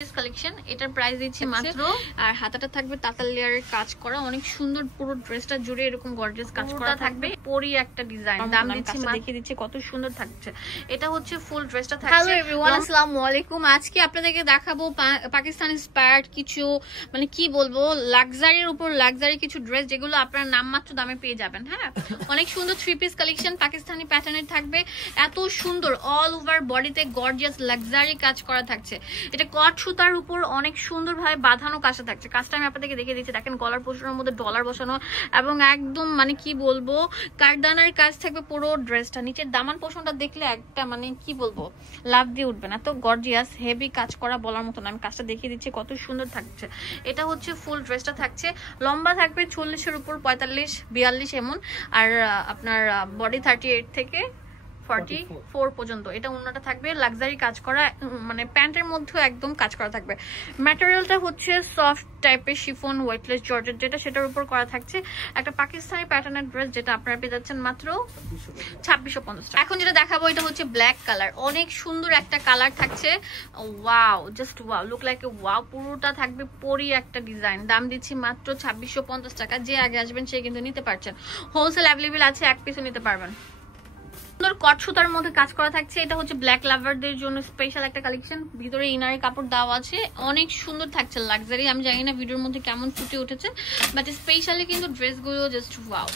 Collection, এটার price দিচ্ছি মাত্র, আর হাতাটা থাকবে তাতাল লেয়ারের কাজ করা, অনেক সুন্দর, পুরো ড্রেসটা জুড়ে এরকম গর্জিয়াস কাজ করা থাকবে, পরি একটা ডিজাইন, দাম দিচ্ছি দেখিয়ে দিচ্ছি কত সুন্দর থাকছে। এটা হচ্ছে ফুল ড্রেসটা থাকছে। হ্যালো এভরিওয়ান, আসসালামু আলাইকুম। আজকে আপনাদেরকে দেখাবো পাকিস্তানি ইন্সপায়ার্ড কিছু, মানে কি বলবো, লাক্সারির উপর লাক্সারি কিছু ড্রেস, যেগুলো আপনারা নামমাত্র দামে পেয়ে যাবেন। হ্যাঁ, অনেক সুন্দর থ্রি পিস কালেকশন, পাকিস্তানি প্যাটার্নের থাকবে, এত সুন্দর অল ওভার বডিতে গর্জিয়াস লাক্সারি কাজ করা থাকছে। এটা কট সুতার উপর অনেক সুন্দর ভাবে বাঁধানো কাজটা থাকছে। কাজটা আমি আপনাদেরকে দেখিয়ে দিচ্ছি, দেখেন গলার পোর্শনের মধ্যে ডলার বসানো, এবং একদম মানে কি বলবো কারদানার কাজ থাকবে পুরো ড্রেসটা। নিচের দামান পোর্শনটা দেখলে একটা মানে কি বলবো লাভ দিয়ে উঠবে না, তো গর্জিয়াস হেভি কাজ করা বলার মতো না। আমি কাজটা দেখিয়ে দিচ্ছি কত সুন্দর থাকছে। এটা হচ্ছে ফুল ড্রেসটা থাকছে, লম্বা থাকবে 40-এর উপর 45-42 এমন, আর আপনার বডি 38 থেকে 44 পর্যন্ত। এটা ওন্নাটা থাকবে লাক্সারি কাজ করা, মানে প্যান্টের মধ্যে একদম কাজ করা থাকবে। ম্যাটেরিয়ালটা হচ্ছে সফট টাইপের শিফন ওয়েটলেস জর্জেট, যেটা সেটার উপর করা থাকছে। একটা পাকিস্তানি প্যাটার্নের ড্রেস, যেটা আপনারা পেয়ে যাচ্ছেন মাত্র 2650 টাকা। এখন যেটা দেখাবো এটা হচ্ছে ব্ল্যাক কালার, অনেক সুন্দর একটা কালার থাকছে। Wow, just wow, look like a wow. পুরোটা থাকবে পরি একটা ডিজাইন, দাম দিচ্ছি মাত্র 2650 টাকা। যে আগে আসবেন সে কিন্তু নিতে পারছেন, হোলসেল অ্যাভেলেবেল আছে, এক পিসও নিতে পারবেন। সুন্দর কট সুতার মধ্যে কাজ করা থাকছে। এটা হচ্ছে ব্ল্যাক লাভারদের জন্য স্পেশাল একটা কালেকশন, ভিতরে ইনারের কাপড় দেওয়া আছে, অনেক সুন্দর থাকছে লাক্সারি। আমি জানি না ভিডিওর মধ্যে কেমন ফুটে উঠেছে, বাট স্পেশালি কিন্তু ড্রেসগুলো জাস্ট ওয়াও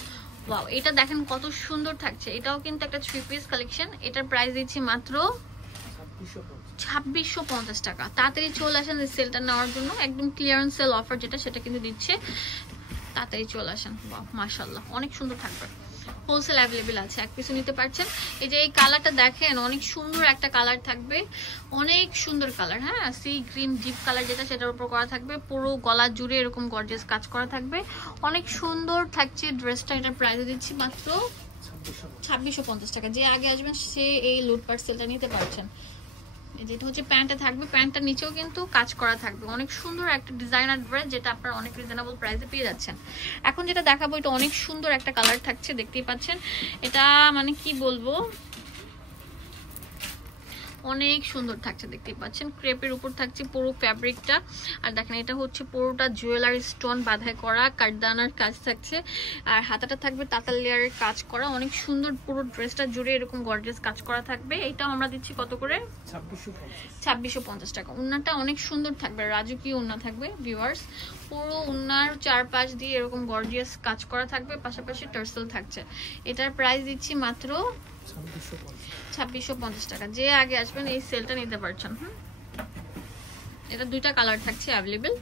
ওয়াও। এটা দেখেন কত সুন্দর থাকছে, এটাও কিন্তু একটা থ্রি পিস কালেকশন। এটার প্রাইস দিচ্ছি মাত্র 2650 টাকা। তাড়াতাড়ি চলে আসেন এই সেলটা নেওয়ার জন্য, একদম ক্লিয়ারেন্স সেল অফার যেটা, সেটা কিন্তু দিচ্ছে, তাড়াতাড়ি চলে আসেন। ওয়াও, মাশাআল্লাহ, অনেক সুন্দর থাকবে, হোলসেল অ্যাভেলেবেল আছে, এক পিসও নিতে পারছেন। এই যে এই কালারটা দেখেন, অনেক সুন্দর একটা কালার থাকবে, অনেক সুন্দর কালার। হ্যাঁ, সি গ্রিন ডিপ কালার যেটা, সেটার উপর করা থাকবে, পুরো গলা জুড়ে এরকম গর্জিয়াস কাজ করা থাকবে, অনেক সুন্দর থাকছে ড্রেসটা। এটার প্রাইস দিচ্ছি মাত্র 2650 টাকা। যে আগে আসবেন সে এই লুটপাট সেলটা নিতে পারছেন। যেটা হচ্ছে প্যান্টটা থাকবে, প্যান্টটার নিচেও কিন্তু কাজ করা থাকবে, অনেক সুন্দর একটা ডিজাইনার ড্রেস, যেটা আপনারা অনেক রিজনেবল প্রাইসে পেয়ে যাচ্ছেন। এখন যেটা দেখাবো এটা অনেক সুন্দর একটা কালার থাকছে, দেখতেই পাচ্ছেন। এটা মানে কি বলবো, অনেক সুন্দর থাকছে, দেখতেই পাচ্ছেন। ক্রেপের উপর থাকছে পুরো ফ্যাব্রিকটা, আর দেখেন এটা হচ্ছে পুরোটা জুয়েলারি স্টোন বাঁধাই করা, কারদানার কাজ থাকছে, আর হাতাটা থাকবে তাতাল লেয়ারের কাজ করা, অনেক সুন্দর পুরো ড্রেসটা জুড়ে এরকম গর্জিয়াস কাজ করা থাকবে। এটাও আমরা দিচ্ছি কত করে? 2650 টাকা। উন্নাটা অনেক সুন্দর থাকবে, রাজকীয় উন্না থাকবে ভিউয়ার্স, পুরো উন্নার চারপাশ দিয়ে এরকম গর্জিয়াস কাজ করা থাকবে, পাশাপাশি টার্সেল থাকছে। এটার প্রাইস দিচ্ছি মাত্র 2650 টাকা। যে আগে আসবেন এই সেলটা নিতে পারছেন। এটা দুইটা কালার থাকছে অ্যাভেলেবেল,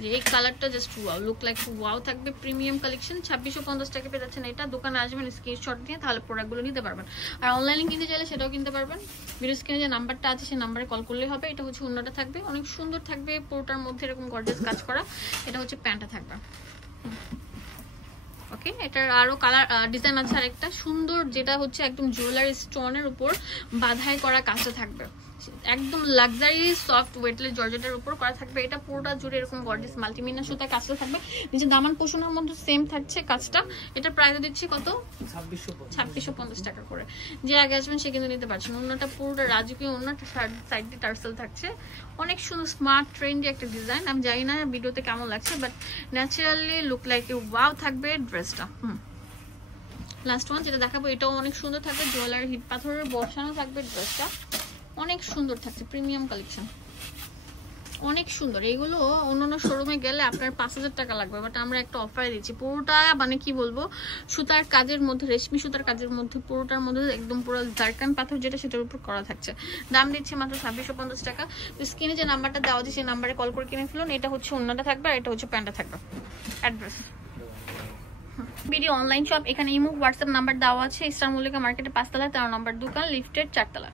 যে এই কালারটা just wow, look like wow থাকবে, প্রিমিয়াম কালেকশন। 2650 টাকা পেয়ে যাচ্ছেন এটা। দোকানে আসবেন স্ক্রিনশট দিয়ে, তাহলে প্রোডাক্টগুলো নিতে পারবেন। আর অনলাইনে কিনতে চাইলে সেটাও কিনতে পারবেন, ভিডিও স্ক্রিনে যে নাম্বারটা আছে সেই নাম্বারে কল করলেই হবে। এটা হচ্ছে উন্নাটা থাকবে, অনেক সুন্দর থাকবে, পুরোটার মধ্যে এরকম গর্জিয়াস কাজ করা। এটা হচ্ছে প্যান্টটা থাকবে। ওকে, এটার আরো কালার ডিজাইন আছে আরেকটা সুন্দর, যেটা হচ্ছে একদম জুয়েলারি স্টোনের উপর বাঁধাই করা কাজটা থাকবে, একদম লাক্সারি সফট ওয়েটলেস জর্জেটের উপর করা থাকবে। এটা পুরোটা জুড়ে এরকম গর্জিয়াস মাল্টিমিনা সুতা কাজটা থাকবে, নিচে দামান পোষণের মধ্যে সেম থাকছে কাজটা। এটা প্রাইস দিচ্ছি কত? 2650 টাকা করে। যে আগে আসবেন সে কিন্তু নিতে পারছেন। ওন্নাটা পুরোটা রাজকীয়, ওন্নাটা সাইড দিয়ে টার্সেল থাকছে, অনেক সুন্দর স্মার্ট ট্রেন্ডি একটা ডিজাইন। আমি জানি না ভিডিওতে কেমন লাগছে, but naturally look like a wow থাকবে ড্রেসটা। লাস্ট ওয়ান যেটা দেখাবো, এটাও অনেক সুন্দর থাকবে, জুয়েলারি হিট পাথরের বসানো থাকবে ড্রেসটা, অনেক সুন্দর থাকছে, প্রিমিয়াম কালেকশন, অনেক সুন্দর। এইগুলো অন্যান্য শোরুমে গেলে আপনার 5000 টাকা লাগবে, বাট আমরা একটা অফারে দিচ্ছি। পুরোটা মানে কি বলবো, সুতার কাজের মধ্যে, রেশমি সুতার কাজের মধ্যে, পুরোটার মধ্যে একদম পুরো জারকান পাথর যেটা, সেটার উপর করা থাকছে। দাম দিচ্ছে মাত্র 2650 টাকা। তো স্ক্রিনে যে নাম্বারটা দেওয়া আছে সেই নাম্বারে কল করে কিনে ফেলুন। এটা হচ্ছে ওন্নাটা থাকবে, আর এটা হচ্ছে প্যান্টটা থাকবে। অ্যাড্রেস ভিডিও অনলাইন শপ, এখানে ইমো হোয়াটসঅ্যাপ নাম্বার দেওয়া আছে। ইস্টার মল্লিকা মার্কেটে 5 তলায়, 13 নম্বর দোকান, লিফটের 4 তলা।